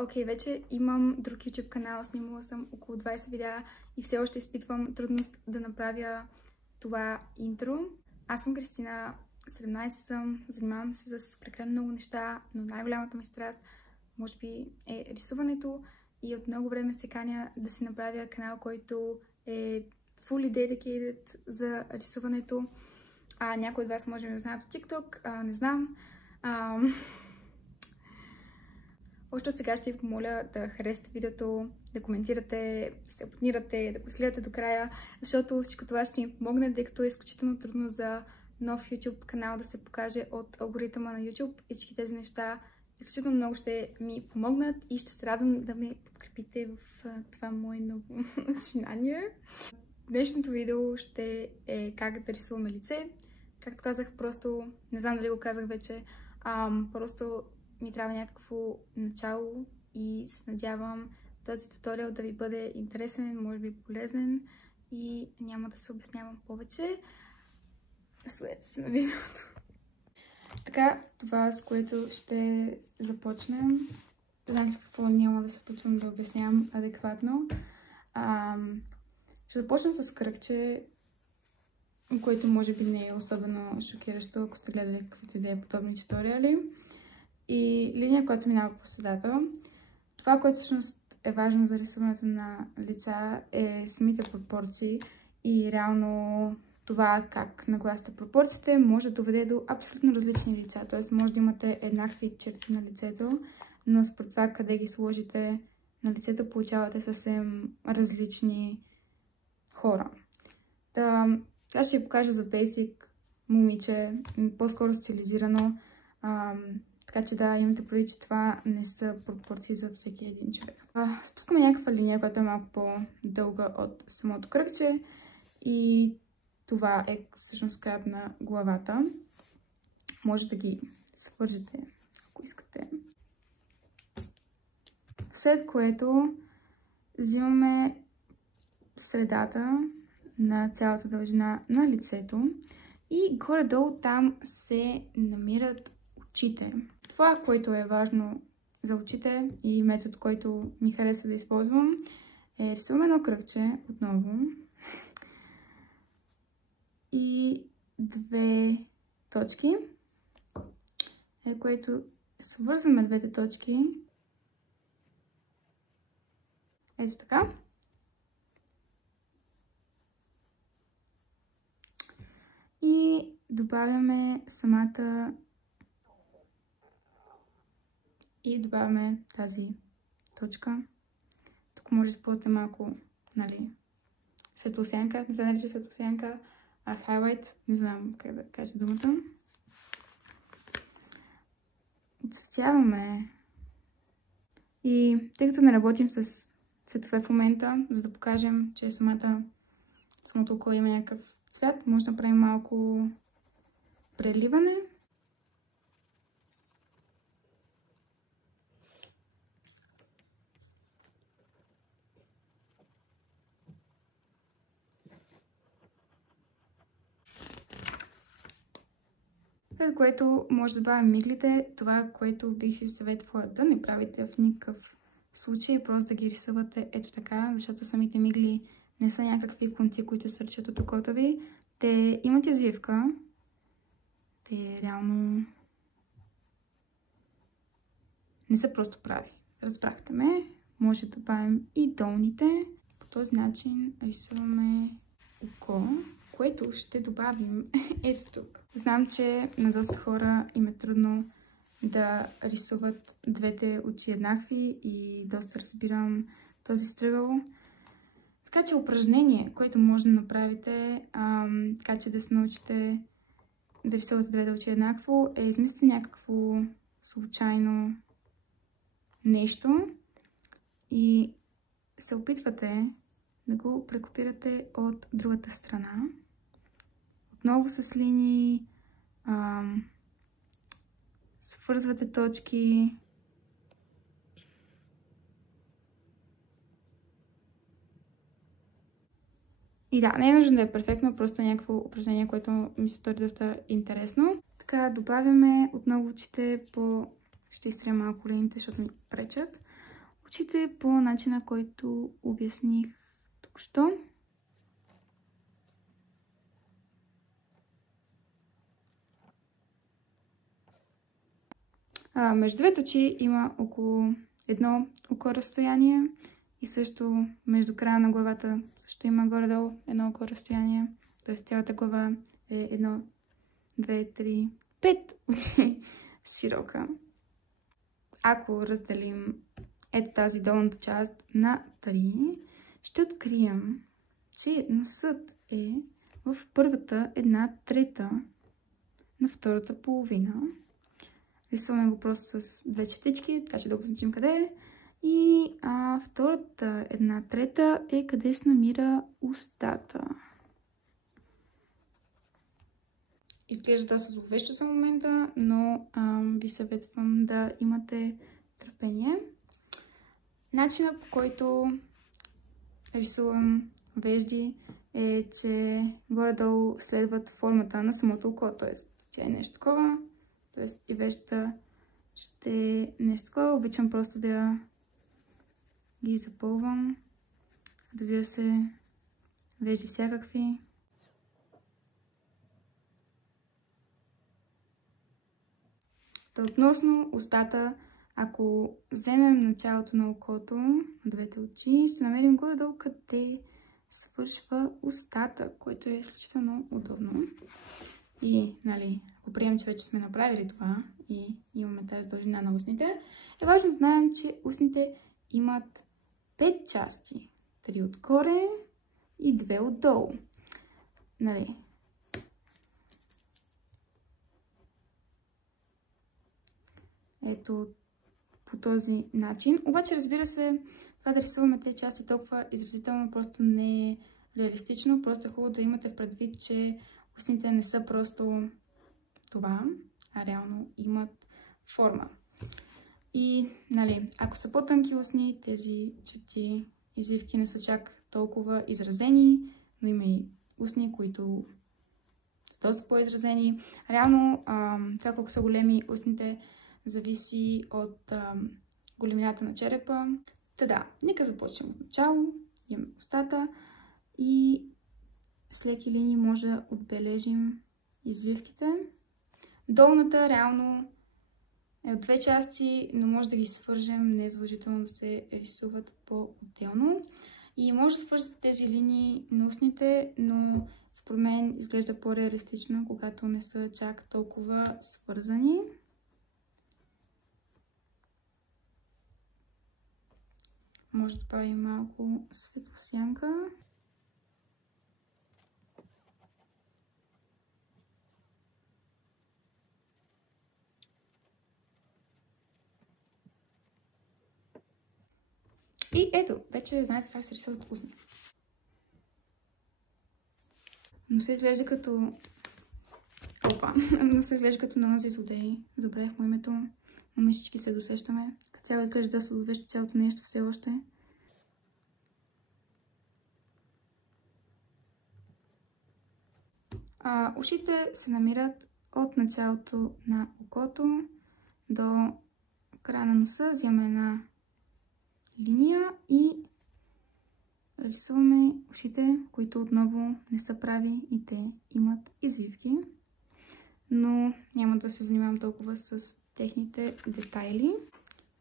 Окей, вече имам друг YouTube канал, снимала съм около 20 видеа и все още изпитвам трудност да направя това интро. Аз съм Кристина, 17 съм, занимавам се с прекалено много неща, но най-голямата ми страст може би е рисуването и от много време се каня да си направя канал, който е fully dedicated за рисуването. Някои от вас може би ме знаят от TikTok, не знам. Още от сега ще ви помоля да харесате видеото, да коментирате, да се абонирате, да последвате до края, защото всичко това ще ми помогне, тъй като е изключително трудно за нов YouTube канал да се покаже от алгоритъма на YouTube и всички тези неща изключително много ще ми помогнат и ще се радвам да ме подкрепите в това мое ново начинание. Днешното видео ще е как да рисуваме лице. Както казах, просто, не знам дали го казах вече, просто ми трябва някакво начало и се надявам този туториал да ви бъде интересен, може би полезен и няма да се обяснявам повече. Следете се на видеото. Така, това с което ще започнем. Знаете какво, няма да се почвам да обяснявам адекватно. Ще започнем с кръгче, което може би не е особено шокиращо, ако сте гледали каквито идеи подобни туториали. И линия, която минава по средата. Това, което всъщност е важно за рисуването на лица, е самите пропорции и реално това как нагласите пропорциите може да доведе до абсолютно различни лица. Т.е. може да имате еднакви черти на лицето, но според това къде ги сложите на лицето, получавате съвсем различни хора. Аз ще ви покажа за Basic момиче, по-скоро стилизирано. Така че да, имате предвид, че това не са пропорции за всеки един човек. Спускаме някаква линия, която е малко по-дълга от самото кръгче и това е всъщност краят на главата. Може да ги свържете, ако искате. След което взимаме средата на цялата дължина на лицето и горе-долу там се намират очите. Това, което е важно за очите и метод, който ми хареса да използвам, е рисуваме едно кръгче отново и две точки, което свързваме двете точки. Ето така. И добавяме тази точка. Тук може да използвате малко, светлосянка, не се нарича светлосянка, highlight, не знам как да кажа думата. Отцветяваме. И тъй като не работим с цветове в момента, за да покажем, че самото око има някакъв цвят, може да направим малко преливане. След което може да добавим миглите. Това, което бих ви съветвала да не правите в никакъв случай, просто да ги рисувате ето така, защото самите мигли не са някакви конци, които стърчат от окото ви. Те имат извивка. Те реално не са просто прави. Разбрахте ме. Може да добавим и долните. По този начин рисуваме око, което ще добавим ето тук. Знам, че на доста хора им е трудно да рисуват двете очи еднакви и доста разбирам този стръгъл. Така че упражнение, което може да направите, така че да се научите да рисувате двете очи еднакво, е измислите някакво случайно нещо и се опитвате да го прекопирате от другата страна. Отново с линии, свързвате точки. И да, не е нужно да е перфектно, просто някакво упражнение, което ми се стори доста интересно. Така, добавяме отново очите по... Ще изтрия малко линиите, защото ми пречат. очите по начина, който обясних току-що. Между двете очи има около едно око разстояние и също между края на главата също има горе-долу едно око разстояние. Т.е. цялата глава е 1, 2, 3, 5 очи широка. Ако разделим ето тази долната част на 3, ще открием, че носът е в първата 1/3 на втората половина. Рисуваме го просто с две четички, така че да обозначим къде е. И втората 1/3 е къде се намира устата. Изглежда доста зловещо за момента, но ви съветвам да имате търпение. Начинът, по който рисувам вежди, е, че горе-долу следват формата на самото око, т.е. тя е нещо такова, т.е. и веждата ще е нещо такова. Обичам просто да ги запълвам. Разбира се, вежди всякакви. Относно устата, ако вземем началото на окото, двете очи, ще намерим горе-долу къде свършва устата, което е изключително удобно. И, нали, ако приемем, че вече сме направили това и имаме тази дължина на устните, е важно да знаем, че устните имат 5 части. 3 отгоре и 2 отдолу. Нали, ето по този начин. Обаче, разбира се, това да рисуваме тези части толкова изразително просто не е реалистично. Просто е хубаво да имате предвид, че устните не са просто това, а реално имат форма. И, нали, ако са по-тънки устни, тези черти, извивки не са чак толкова изразени, но има и устни, които са доста по-изразени. Реално, това колко са големи устните, зависи от големината на черепа. Та да, нека започнем от начало. Имаме устата и с леки линии може да отбележим извивките. Долната реално е от две части, но може да ги свържем, не е задължително да се рисуват по-отделно. И може да свържете тези линии на устните, но според мен изглежда по-реалистично, когато не са чак толкова свързани. Може да добавим малко светлосянка. И ето, вече знаете как се рисуват устни. Но се изглежда като... Опа! Но се изглежда като на онзи злодей. Забравих му името, но ми всички се досещаме. Като цяло изглежда да се отвеща цялото нещо все още. Ушите се намират от началото на окото до края на носа. Вземаме една линия и рисуваме ушите, които отново не са прави и те имат извивки. Но няма да се занимавам толкова с техните детайли.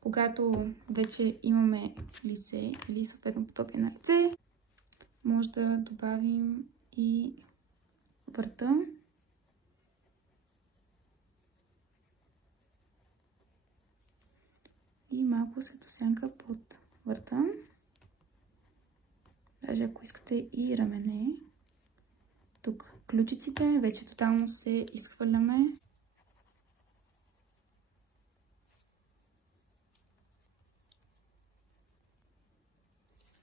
Когато вече имаме лице или съответно подобие на лице, може да добавим и врата. И малко светосянка под врата. Даже ако искате и рамене. Тук ключиците вече тотално се изхвърляме.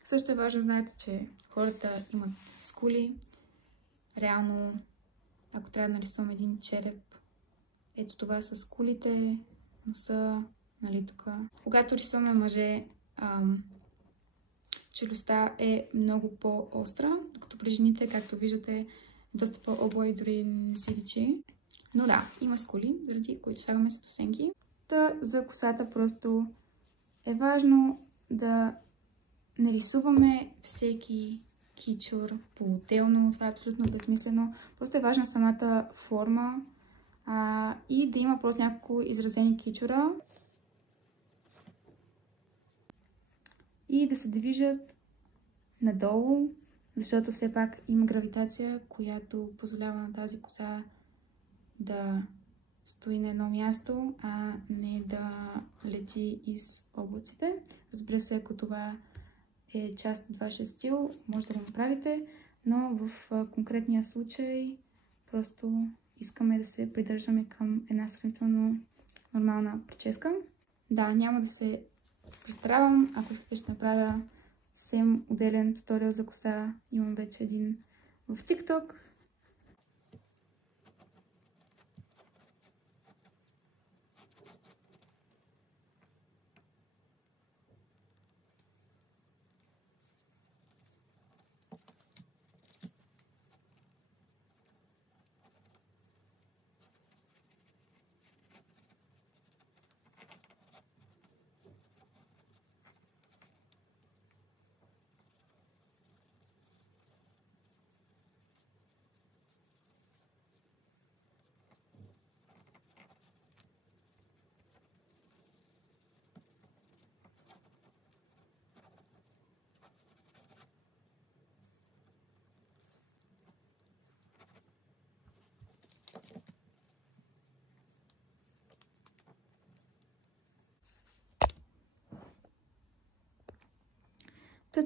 Също е важно да знаете, че хората имат скули. Реално, ако трябва да нарисувам един череп, ето това са скулите, носа, нали тук. Когато рисуваме мъже, челюстта е много по-остра, докато при жените, както виждате, е доста по-обло и дори не си личи. Но да, има скули, заради които слагаме светосенки. Та за косата просто е важно да не рисуваме всеки кичур по-отделно, това е абсолютно безсмислено. Просто е важна самата форма и да има просто няколко изразени кичура и да се движат надолу, защото все пак има гравитация, която позволява на тази коса да стои на едно място, а не да лети из облаците. Разбира се, ако това е част от вашия стил, може да го направите, но в конкретния случай просто искаме да се придържаме към една сравнително нормална прическа. Да, няма да се пристаравам. Ако искате, ще направя съвсем отделен туториал за коса. Имам вече един в TikTok.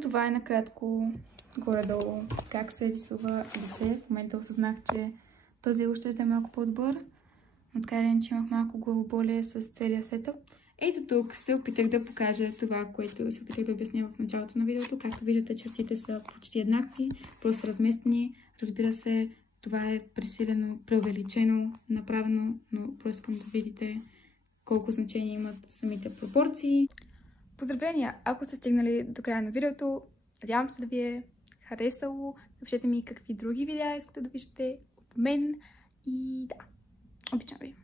Това е накратко горе-долу как се рисува лице. В момента осъзнах, че този още е малко по-добър. Но така или иначе имах малко главоболие с целия сетъп. Ето тук се опитах да покажа това, което се опитах да обясня в началото на видеото. Както виждате, чертите са почти еднакви, просто разместени. Разбира се, това е пресилено, преувеличено, направено, но просто искам да видите колко значение имат самите пропорции. Поздравления! Ако сте стигнали до края на видеото, надявам се да ви е харесало. Напишете ми какви други видеа искате да виждате от мен и да, обичам ви!